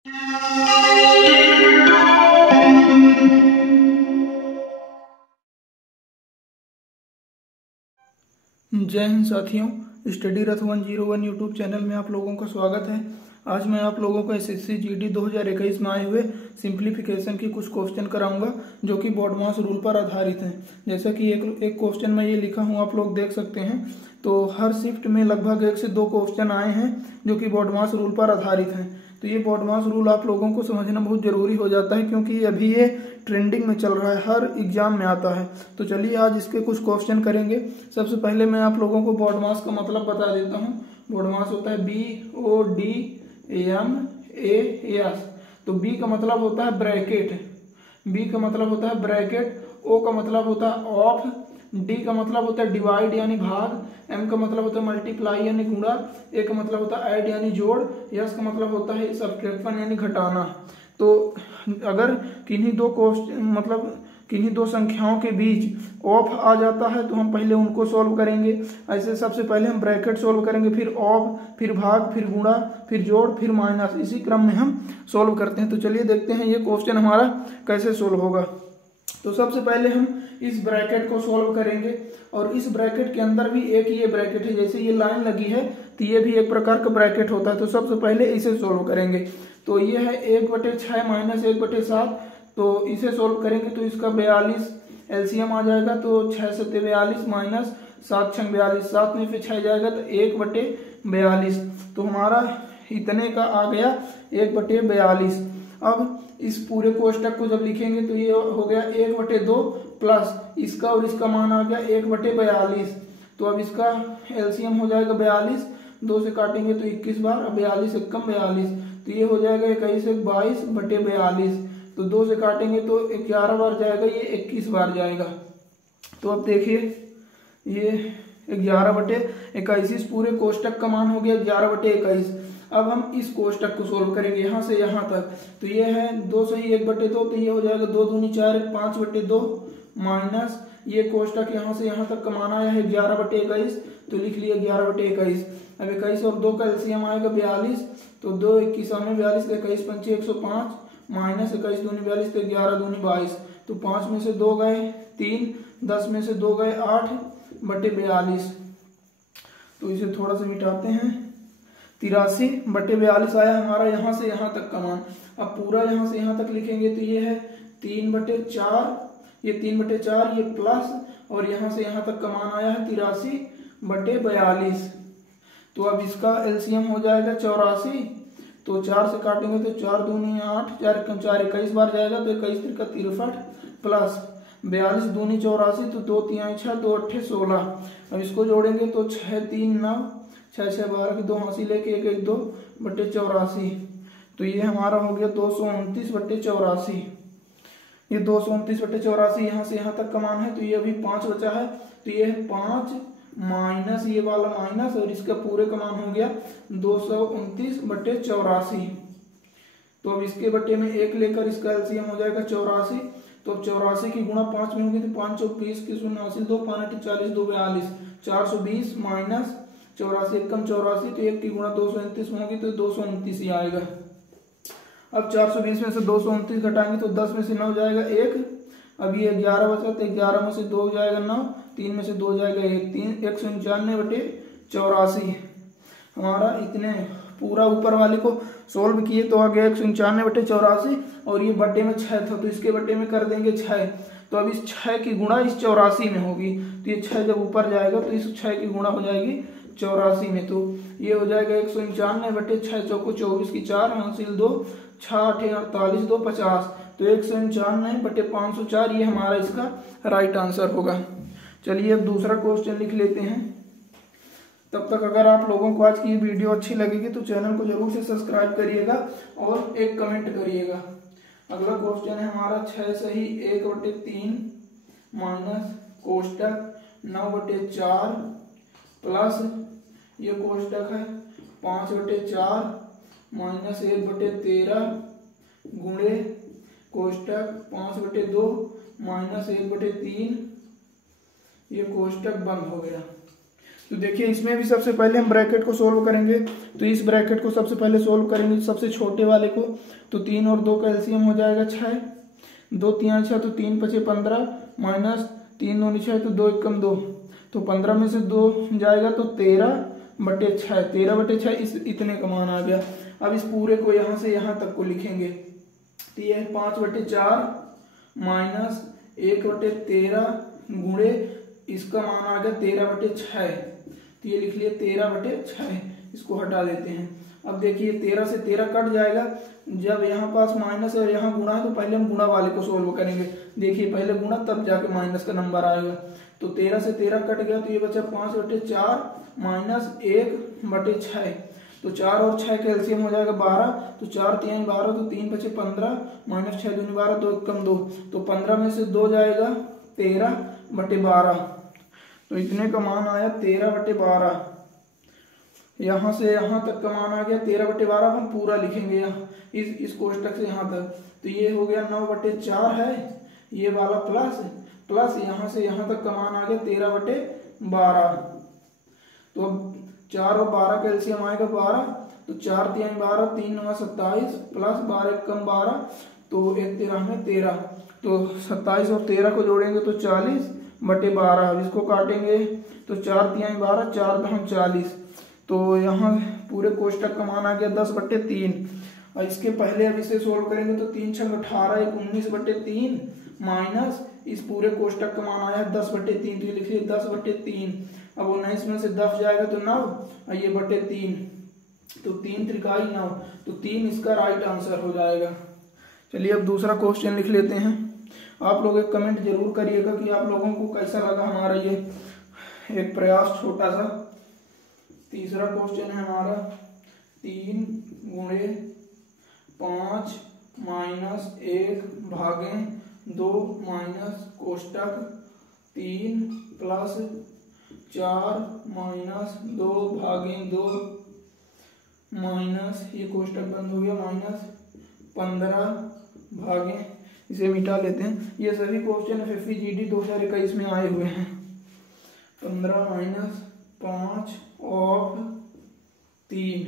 जय हिंद साथियों, स्टडी रथ 101 YouTube channel में आप लोगों का स्वागत है। आज मैं आप लोगों को एसएससी जीडी 2021 में आए हुए सिंप्लीफिकेशन की कुछ क्वेश्चन कराऊंगा जो कि बॉडमास रूल पर आधारित हैं। जैसा कि एक क्वेश्चन में ये लिखा हूँ, आप लोग देख सकते हैं। तो हर शिफ्ट में लगभग 1 से 2 क्वेश्चन आए हैं जो कि बॉडमास रूल पर आधारित हैं। तो ये बॉडमास रूल आप लोगों को समझना बहुत जरूरी हो जाता है क्योंकि अभी ये ट्रेंडिंग में चल रहा है, हर एग्जाम में आता है। तो चलिए आज इसके कुछ क्वेश्चन करेंगे। सबसे पहले मैं आप लोगों को बॉडमास का मतलब बता देता हूँ। बॉडमास होता है BODMAS। तो बी का मतलब होता है ब्रैकेट, बी का मतलब होता है ब्रैकेट, ओ का मतलब होता है ऑफ, डी का मतलब होता है डिवाइड यानी भाग, एम का मतलब होता है मल्टीप्लाई यानी गुणा, ए का मतलब होता है ऐड यानी जोड़, यस का मतलब होता है सब्ट्रैक्शन यानी घटाना। तो अगर किन्हीं दो संख्याओं के बीच ऑफ आ जाता है तो हम पहले उनको सॉल्व करेंगे। ऐसे सबसे पहले हम ब्रैकेट सॉल्व करेंगे, फिर ऑफ, फिर भाग, फिर गुणा, फिर जोड़, फिर माइनस, इसी क्रम में हम सॉल्व करते हैं। तो चलिए देखते हैं ये क्वेश्चन हमारा कैसे सॉल्व होगा। तो सबसे पहले हम इस ब्रैकेट को सॉल्व करेंगे और इस ब्रैकेट के अंदर भी एक ये ब्रैकेट है, जैसे ये लाइन लगी है तो ये भी एक प्रकार का ब्रैकेट होता है। तो सबसे पहले इसे सॉल्व करेंगे। तो ये है 1/6 माइनस 1/7। तो इसे सॉल्व करेंगे तो इसका 42 एलसीएम आ जाएगा। तो 6 से 42 माइनस 7 6 42, 7 में से 6 जाएगा तो 1/42। तो हमारा इतने का आ गया 1/42। अब इस पूरे कोष्टक को जब लिखेंगे तो ये हो गया 1/2 प्लस इसका और इसका मान आ गया 1/42। तो अब इसका एलसीएम हो जाएगा 42, 2 से काटेंगे तो 21 बार, 42 एकम 42, तो ये हो जाएगा 21 एक 22/42। तो 2 से काटेंगे तो 11 बार जाएगा, ये 21 बार जाएगा। तो अब देखिए ये 11/21, इस पूरे कोष्टक का मान हो गया 11/21। अब हम इस कोष्टक को सोल्व करेंगे यहाँ से यहाँ तक। तो ये है 2 से ही 1/2, तो ये हो जाएगा 2 दूनी 4 5/2 माइनस ये कोष्टक यहाँ से यहाँ तक का मान आया है 11/21, तो लिख लिया 11/21। अब 21 और 2 का एलसीएम आएगा 42। तो 2 21 में 42, 21 पंचे 105 माइनस 21 दूनी 42, तो 11 दूनी 22। तो 5 में से 2 गए 3, 10 में से 2 गए 8/42। तो इसे थोड़ा सा मिटाते हैं, 83/42 आया हमारा यहाँ से यहाँ तक का मान। अब पूरा यहाँ से यहाँ तक लिखेंगे तो ये है 3/4, ये 3/4, ये प्लस और यहाँ से यहाँ तक का मान आया है 83/42। तो अब इसका एलसीएम हो जाएगा 84। तो 4 से काटेंगे तो 4 दूनी 8, 4 एकम 4, 21 बार जाएगा, तो 21 तिरका 63 प्लस 42 दूनी 84, तो 2 3 6, 2 8 16। अब इसको जोड़ेंगे तो 6 3 9, 6 6 12 की 2 हासिल लेके 1 1 2/84। तो ये हमारा हो गया 229/84। ये 229/84 यहाँ से यहाँ तक का मान है। तो ये अभी 5 बचा है, तो ये है 5 माइनस ये वाला माइनस और इसका पूरे का मान हो गया 229/84। तो अब इसके बट्टे में 1 लेकर इसका एलसीएम हो जाएगा 84। तो 84 की गुणा 5 में होगी तो 5 20 की 0 हासिल 2 5 40 2 42, 420 माइनस 84 एकम 84, तो 1 की गुणा 229 में होगी तो 229 ही आएगा। अब 420 में से 229 घटाएंगे तो 10 में से 9 जाएगा 1। अब ये 11 बचा तो 11 में से 2 जाएगा 9, 3 में से 2 जाएगा 1, 195/84 हमारा। इतने पूरा ऊपर वाले को सोल्व किए तो आ गया 195/84 और ये बट्टे में 6 था तो इसके बट्टे में कर देंगे 6। तो अब इस 6 की गुणा इस 84 में होगी, तो ये 6 जब ऊपर जाएगा तो इस 6 की गुणा हो जाएगी 84 में। तो ये हो जाएगा 195/6 चौको 24 की 4 हासिल 2, 6 8 48 2 50। तो 195/504 ये हमारा इसका राइट आंसर होगा। चलिए अब दूसरा क्वेश्चन लिख लेते हैं। तब तक अगर आप लोगों को आज की वीडियो अच्छी लगेगी तो चैनल को जरूर से सब्सक्राइब करिएगा और एक कमेंट करिएगा। अगला क्वेश्चन है हमारा 6 से ही 1/3 माइनस कोष्टक 9/4 प्लस ये कोष्टक है 5/4 माइनस 1/13 गुणे कोष्टक 5/2 माइनस 1/3। ये कोष्टक बंद हो गया। तो देखिए इसमें भी सबसे पहले हम ब्रैकेट को सोल्व करेंगे। तो इस ब्रैकेट को सबसे पहले सोल्व करेंगे सबसे छोटे वाले को। तो 3 और 2 का एलसीएम हो जाएगा 6, 2 3 6 तो 3 5 15 माइनस 3 2 6 तो 2 1 2, तो 15 में से 2 जाएगा तो 13/6, 13/6 इतने का मान आ गया। अब इस पूरे को यहाँ से यहाँ तक को लिखेंगे। तो ये 5/4 माइनस 1/13 गुणे इसका मान आ गया 13/6। तो ये लिख लिए 13/6, इसको हटा देते हैं। अब देखिए 13 से 13 कट जाएगा, जब यहाँ पास माइनस और यहाँ गुणा है तो पहले हम गुणा वाले को सोल्व करेंगे। देखिए पहले गुणा तब जाके माइनस का नंबर आएगा। तो 13 से 13 कट गया तो ये बचा 5/4 माइनस 1/6। तो 4 और 6 का एलसीएम हो जाएगा 12। तो 4 3 12 तो 3 5 15 माइनस 6 दूनी 12 2 1 2, तो 15 में से 2 जाएगा 13/12। तो इतने का मान आया 13/12। यहाँ से यहाँ तक का मान आ गया 13/12। हम पूरा लिखेंगे यहाँ इस कोष्टक से यहाँ तक। तो ये हो गया 9/4 है, ये वाला प्लस यहाँ से यहाँ तक का मान आ गया 13/12। तो अब 4 और 12 का एलसीएम आएगा 12। तो 4 3 12 3 9 27 प्लस 12 1 12, तो 1 13 में 13। तो 27 और 13 को जोड़ेंगे तो 40/12। अब इसको काटेंगे तो 4 3 12 4 5 40। तो यहाँ पूरे कोष्टक का मान आ गया 10/3। और इसके पहले अब इसे सोल्व करेंगे तो 3 6 18 1 19/3 माइनस इस पूरे कोष्टक का मान आया 10/3। तो ये लिखिए 10/3। अब 19 में से 10 जाएगा तो 9 और ये /3, तो 3 त्रिकाई 9, तो 3 इसका राइट आंसर हो जाएगा। चलिए अब दूसरा क्वेश्चन लिख लेते हैं। आप लोग एक कमेंट जरूर करिएगा कि आप लोगों को कैसा लगा हमारा ये एक प्रयास छोटा सा। तीसरा क्वेश्चन है हमारा 3 गुणे 5 माइनस 1 भागे 2 माइनस कोष्टक 3 प्लस 4 माइनस 2 भागे 2 माइनस ये कोष्टक बंद हो गया माइनस 15 भागे, इसे मिटा लेते हैं। ये सभी क्वेश्चन FFGD 2021 में आए हुए हैं। 15 माइनस 5 और 3,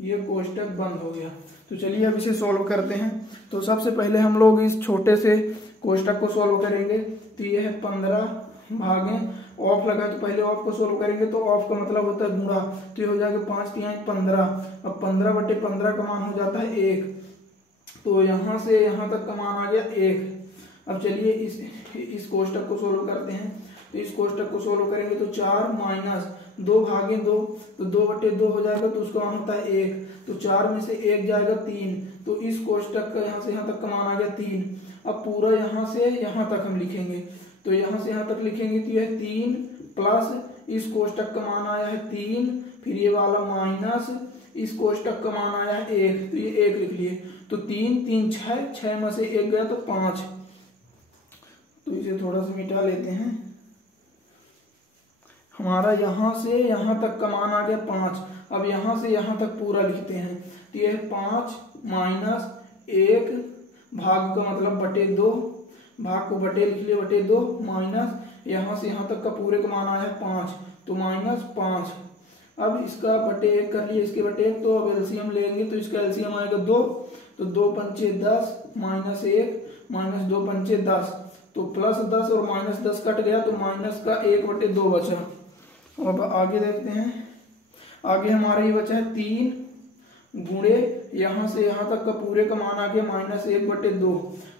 ये कोष्टक बंद हो गया। तो चलिए अब इसे सॉल्व करते हैं। तो सबसे पहले हम लोग इस छोटे से कोष्टक को सॉल्व करेंगे। तो ये है 15 भागे ऑफ लगा, तो पहले ऑफ को सॉल्व करेंगे। तो ऑफ का मतलब होता है गुणा, तो ये हो जाएगा 5 3 15। अब 15/15 का मान हो जाता है 1। तो यहाँ से यहाँ तक का मान आ गया 1। अब चलिए इस कोष्टक को सोल्व करते हैं। तो इस कोष्टक को सोल्व करेंगे तो 4 माइनस 2 भागे 2, तो 2/2 हो जाएगा, तो उसका मान होता है 1। तो 4 में से 1 जाएगा 3, तो इस कोष्टक का यहाँ से यहाँ तक का मान आ गया 3। अब पूरा यहाँ से यहाँ तक हम लिखेंगे। तो यहाँ से यहाँ तक लिखेंगे तो यह 3 प्लस इस कोष्टक का मान आया है 3, फिर ये वाला माइनस इस कोष्टक का मान आया है 1, तो ये 1 लिख लिए। तो 3 3 6 में से 1 गया तो 5। तो इसे थोड़ा सा मिटा लेते हैं। हमारा यहाँ से यहाँ तक का मान आ गया 5। अब यहाँ से यहाँ तक पूरा लिखते हैं। तो ये 5 माइनस 1 भाग का मतलब /2, भाग को बटे लिख लिए /2 माइनस यहाँ से यहाँ तक का पूरे का मान आया है 5, तो -5। अब इसका /1 कर लिए, इसके /1। तो अब एलसीएम लेंगे तो इसका एलसीएम आएगा 2। तो 2 पंचे 10 माइनस 1 माइनस 2 पंचे 10, तो +10 और -10 कट गया, तो माइनस का 1/2 बचा। अब आगे देखते हैं। आगे हमारा ये बचा है 3 गुणे यहाँ से यहाँ तक का पूरे का मान आ गया -1/2।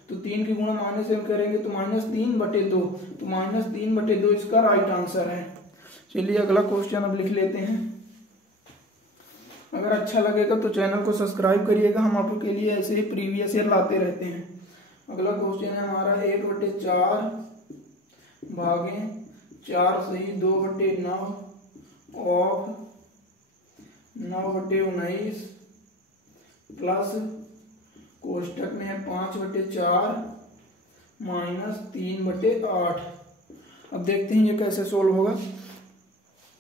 तो 3 की गुणा माइनस से करेंगे तो -3/2, तो -3/2 इसका राइट आंसर है। चलिए अगला क्वेश्चन अब लिख लेते हैं। अगर अच्छा लगेगा तो चैनल को सब्सक्राइब करिएगा, हम आपके लिए ऐसे ही प्रीवियस ईयर लाते रहते हैं। अगला क्वेश्चन है हमारा 1/4 भागे 4 सही 2/9 ऑफ 9/19 प्लस कोष्टक में है 5/4 माइनस 3/8। अब देखते हैं ये कैसे सोल्व होगा।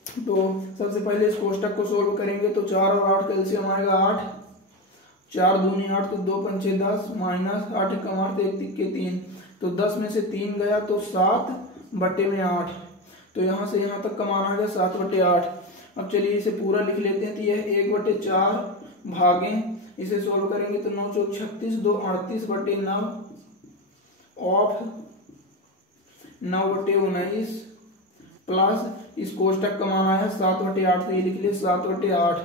तो सबसे पहले इस कोष्टक को सोल्व करेंगे। तो 4 और 8 का एलसीएम आएगा 8, 4 दूनी 8, तो 2 पंचे 10 माइनस 8 कम 8 1 3 के 3, तो 10 में से 3 गया तो 7/8। तो यहाँ से यहाँ तक का मान आ गया 7/8। अब चलिए इसे पूरा लिख लेते हैं। तो यह 1/4 भागे, इसे सोल्व करेंगे तो 9 चौक 36, 2 38/9 ऑफ 9/19 प्लस इस कोष्टक का मान आया 7/8, तो ये लिख लिए 7/8।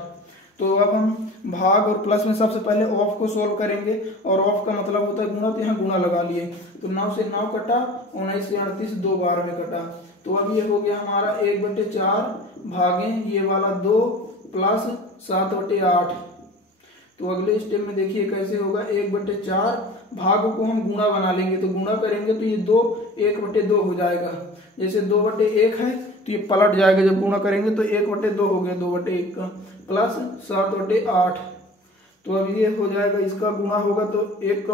तो अब हम भाग और प्लस में सबसे पहले ऑफ को सोल्व करेंगे, और ऑफ का मतलब होता है गुणा, तो यहाँ गुणा लगा लिए। तो 9 से 9 कटा, 19 से 38 2 बार में कटा। तो अब ये हो गया हमारा 1/4 भागे ये वाला 2 प्लस 7/8। तो अगले स्टेप में देखिए कैसे होगा। 1/4 भाग को हम गुणा बना लेंगे, तो गुणा करेंगे तो ये 2 1/2 हो जाएगा। जैसे 2/1 है तो ये पलट जाएगा, जब गुणा करेंगे तो 1/2 हो गया 2/1 का, प्लस 7/8। तो अब ये हो जाएगा, इसका गुणा होगा तो 1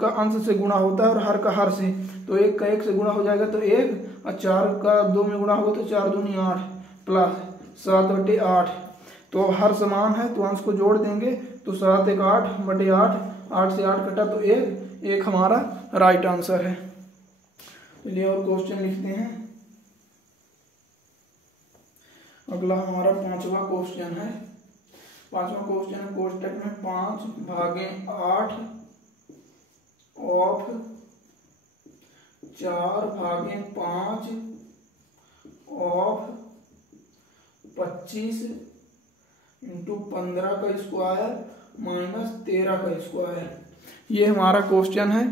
का अंश से गुणा होता है और हर का हर से, तो 1 का 1 से गुणा हो जाएगा तो 1, और 4 का 2 में गुणा होगा तो 4 दूनी 8 प्लस 7/8। तो अब हर समान है तो अंश को जोड़ देंगे, तो 7 1 8/8, 8 से 8 कटा तो 1 हमारा राइट आंसर है। चलिए और क्वेश्चन लिखते हैं। अगला हमारा 5वां क्वेश्चन है। 5वां क्वेश्चन है कोष्टक में 5 भागे 8 ऑफ 4 भागे 5 ऑफ 25 इंटू 15 का स्क्वायर माइनस 13 का स्क्वायर। ये हमारा क्वेश्चन है।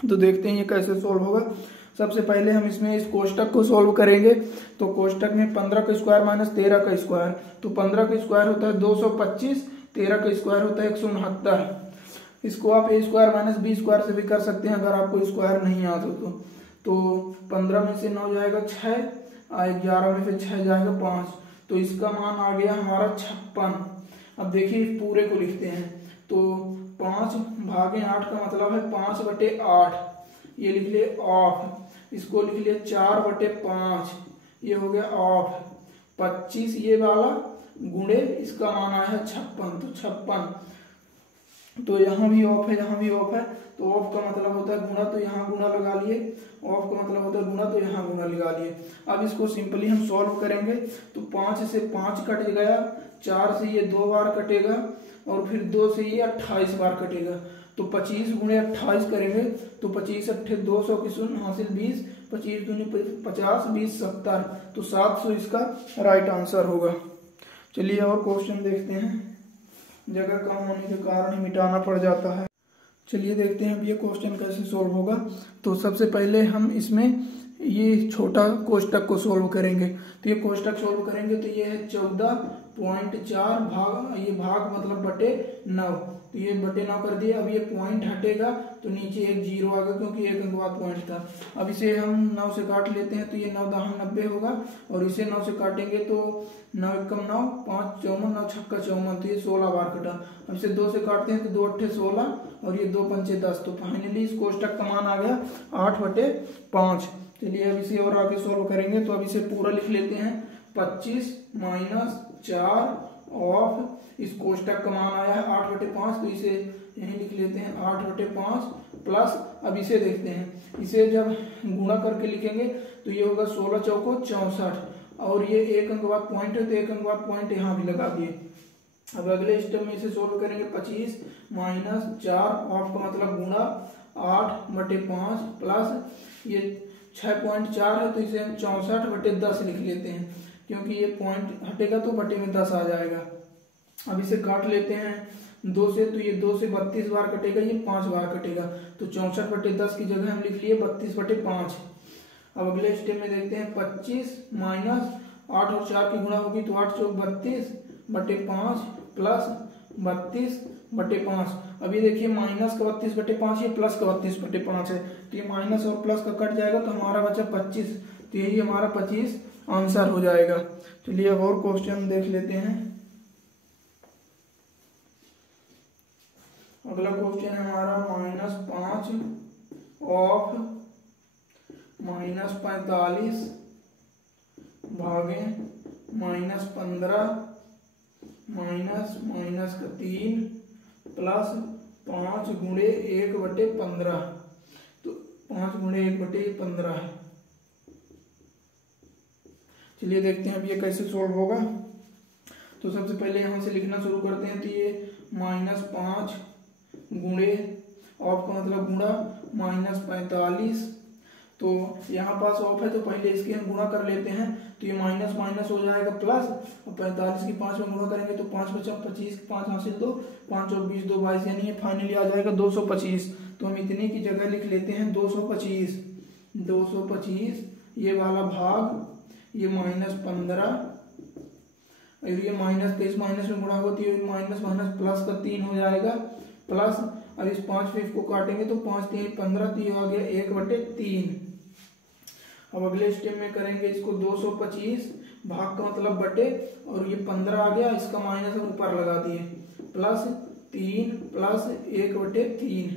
तो देखते हैं ये कैसे सोल्व होगा। सबसे पहले हम इसमें इस कोष्टक को सोल्व करेंगे। तो कोष्टक में 15 का स्क्वायर माइनस 13 का स्क्वायर, तो 15 का स्क्वायर होता है 225, 13 का स्क्वायर होता है 169। इसको आप a square minus b square से भी कर सकते हैं अगर आपको स्क्वायर नहीं आता तो 15 में से 9 जाएगा 6, 11 में से 6 जाएगा 5, तो इसका मान आ गया हमारा 56। अब देखिए पूरे को लिखते हैं। तो 5 भागे 8 का मतलब है 5/8, ये लिख लिए ऑफ। इसको लिख लिया 4/5, ये हो गया ऑफ 25, ये वाला गुणे इसका मान आया है 56, तो 56। तो यहाँ भी ऑफ है, यहाँ भी ऑफ है, तो ऑफ का मतलब होता है गुणा, तो यहाँ गुणा लगा लिए। ऑफ का मतलब होता है गुणा, तो यहाँ गुणा लगा लिए। अब इसको सिंपली हम सॉल्व करेंगे। तो 5 से 5 कट गया, 4 से ये 2 बार कटेगा, और फिर 2 से ये 28 बार कटेगा। तो 25 गुणे 28 करेंगे तो 25 अट्ठे 200 की शून्य हासिल 20, 25 दूनी 50, 20 70, तो 700 इसका राइट आंसर होगा। चलिए और क्वेश्चन देखते हैं। जगह कम होने के कारण ही मिटाना पड़ जाता है। चलिए देखते हैं अब ये क्वेश्चन कैसे सोल्व होगा। तो सबसे पहले हम इसमें ये छोटा कोष्टक को सोल्व करेंगे। तो ये कोष्टक सोल्व करेंगे तो ये है 14.4 भाग, ये भाग मतलब बटे 9, तो ये बटे 9 कर दिए। अब ये पॉइंट हटेगा तो नीचे एक 0 आ गया क्योंकि एक अंक बाद पॉइंट था। अब इसे हम 9 से काट लेते हैं तो ये 9 दाहम 90 होगा, और इसे 9 से काटेंगे तो 9 एकम 9, 5 54, 9 छक्का 54, तो ये 16 बार कटा। अब इसे 2 से काटते हैं तो 2 अट्ठे 16, और ये 2 पंचे 10, तो फाइनली इस कोष्टक का मान आ गया 8/5। चलिए अब इसे और आगे सोल्व करेंगे। तो अब इसे पूरा लिख लेते हैं। 25 माइनस 4 ऑफ इस कोष्टक का मान आया है 8/5, तो इसे यहीं लिख लेते हैं 8/5 प्लस। अब इसे देखते हैं, इसे जब गुणा करके लिखेंगे तो ये होगा 16 चौको 64, और ये एक अंक बाद पॉइंट है तो एक अंक बाद पॉइंट यहाँ भी लगा दिए। अब अगले स्टेप में इसे सोल्व करेंगे। 25 माइनस 4 ऑफ का मतलब गुणा 8/5 प्लस ये 6.4 है तो इसे हम 64/10 लिख लेते हैं, क्योंकि ये पॉइंट हटेगा तो बटे में 10 आ जाएगा। अब इसे काट लेते हैं 2 से, तो ये 2 से 32 बार कटेगा, ये 5 बार कटेगा, तो 64/10 की जगह हम लिख लिए 32/5। अब अगले स्टेप में देखते हैं। 25 माइनस 8 और 4 की गुणा होगी तो 8 चौक 32/5 प्लस 32/5। अभी देखिए माइनस का 32/5, ये प्लस का 32/5 है, तो ये माइनस और प्लस का कट जाएगा तो हमारा बचा 25, तो यही हमारा 25 आंसर हो जाएगा। चलिए अब और क्वेश्चन देख लेते हैं। अगला क्वेश्चन है हमारा -5 ऑफ -45 भागे -15 माइनस का 3 प्लस 5 गुणे 1/15, तो 5 गुणे 1/15 है। चलिए देखते हैं अब ये कैसे सोल्व होगा। तो सबसे पहले यहाँ से लिखना शुरू करते हैं। तो ये -5 गुणे ऑफ का मतलब गुणा -45। तो यहाँ पास ऑफ है तो पहले इसके हम गुणा कर लेते हैं। तो ये माइनस माइनस हो जाएगा प्लस, और 45 की 5 में गुणा करेंगे तो 5 बचा 25, 5 हासिल 2, 5 और 20 2 22, यानी ये फाइनली आ जाएगा 225। तो हम इतने की जगह लिख लेते हैं 225। 225 ये वाला भाग, ये -15, और ये माइनस, तो इस माइनस में गुणा होती है माइनस माइनस प्लस का 3 हो जाएगा प्लस। अब इस 5 पे इसको काटेंगे तो 5 3 15, तो ये आ गया 1/3। अब अगले स्टेप में करेंगे इसको 225 भाग का मतलब बटे, और ये 15 आ गया, इसका माइनस हम ऊपर लगा दिए, प्लस 3 प्लस 1/3।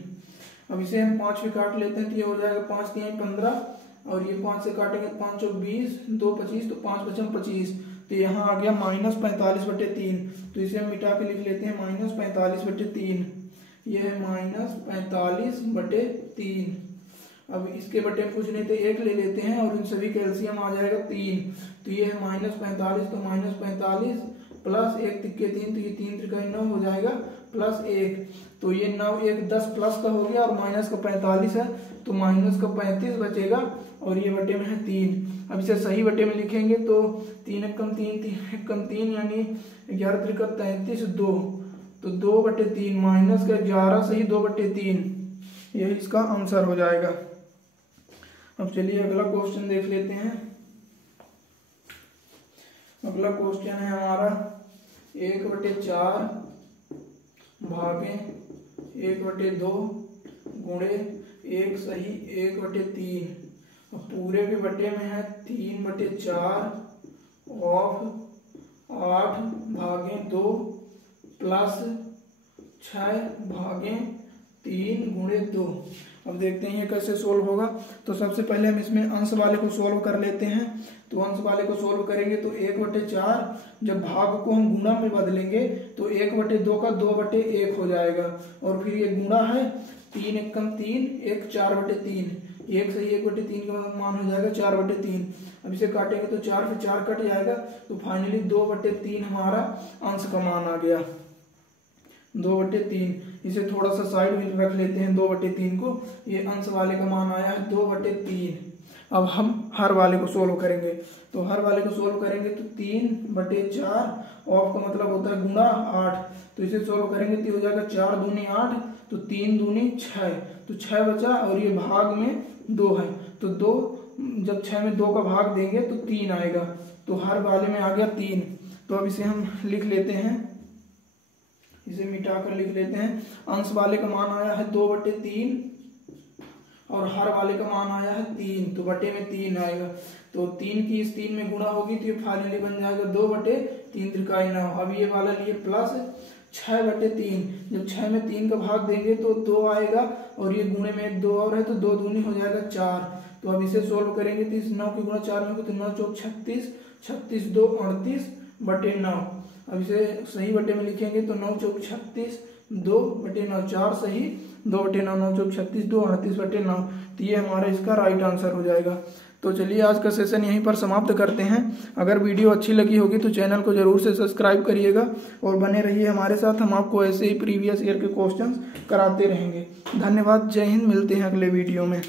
अब इसे हम 5 पे काट लेते हैं तो ये हो जाएगा 5 3 15, और ये 5 से काटेंगे 5 और 20 2 25, तो 5 बचा 25। तो यहाँ आ गया -45/3। तो इसे हम मिटा के लिख लेते हैं -45/3। यह है -45/3। अब इसके बटे में कुछ नहीं तो 1 ले लेते हैं, और इन सभी का एलसीएम आ जाएगा 3। तो ये है -45, तो -45 प्लस 1 तिक्के 3, तो ये 3 त्रिका 9 हो जाएगा प्लस 1। तो ये 9 1 10 प्लस का हो गया, और माइनस का 45 है तो माइनस का 35 बचेगा, और ये बटे में है 3। अब इसे सही बटे में लिखेंगे तो 3 एकम 3 3 एकम 3, यानी 11 त्रिका 33 2, तो 2/3 माइनस का 11 सही 2/3, यही इसका आंसर हो जाएगा। अब चलिए अगला क्वेश्चन देख लेते हैं। अगला क्वेश्चन है हमारा 1/4 भागे 1/2 गुणे 1 सही 1/3। पूरे के बटे में है 3/4 ऑफ 8 भागे 2 प्लस 6 भागे 3 गुणे 2। अब देखते हैं ये कैसे सोल्व होगा। तो सबसे पहले हम इसमें अंश वाले को सोल्व कर लेते हैं। तो अंश वाले को सोल्व करेंगे तो 1/4, जब भाग को हम गुणा में बदलेंगे तो 1/2 का 2/1 हो जाएगा, और फिर ये गुणा है 3 एकम 3 1 4/3, 1 सही 1/3 का मान हो जाएगा 4/3। अब इसे काटेंगे तो 4 से 4 कट जाएगा, तो फाइनली 2/3 हमारा अंश का मान आ गया 2/3। इसे थोड़ा सा साइड में रख लेते हैं 2/3 को। ये अंश वाले का मान आया है 2/3। अब हम हर वाले को सोल्व करेंगे। तो हर वाले को सोल्व करेंगे तो 3/4 ऑफ का मतलब होता है गुणा 8, तो इसे सोल्व करेंगे तो हो जाएगा 4 दूनी 8, तो 3 दूनी 6, तो 6 बचा, और ये भाग में 2 है, तो 2 जब 6 में 2 का भाग देंगे तो 3 आएगा, तो हर वाले में आ गया 3। तो अब इसे हम लिख लेते हैं, इसे मिटा कर लिख लेते हैं। अंश वाले का मान आया है 2/3, और हर वाले का मान आया है 3, तो बटे में 3 आएगा। तो 3 की इस 3 में गुणा होगी तो ये फाइनली बन जाएगा 2/3 त्रिकाई 9। अब ये वाला लिए प्लस 6/3, जब 6 में 3 का भाग देंगे तो 2 आएगा, और ये गुणे में 2 और है तो 2 दूनी हो जाएगा 4। तो अब इसे सोल्व करेंगे तो इस 9 की गुणा 4 में तो 9 चौक 36, 36 2 38/9। अब इसे सही बटे में लिखेंगे तो 9 चौक 36 2/9, 4 सही 2/9, 9 चौक 36 2 38/9। तो ये हमारा इसका राइट आंसर हो जाएगा। तो चलिए आज का सेशन यहीं पर समाप्त करते हैं। अगर वीडियो अच्छी लगी होगी तो चैनल को जरूर से सब्सक्राइब करिएगा, और बने रहिए हमारे साथ। हम आपको ऐसे ही प्रीवियस ईयर के क्वेश्चंस कराते रहेंगे। धन्यवाद, जय हिंद, मिलते हैं अगले वीडियो में।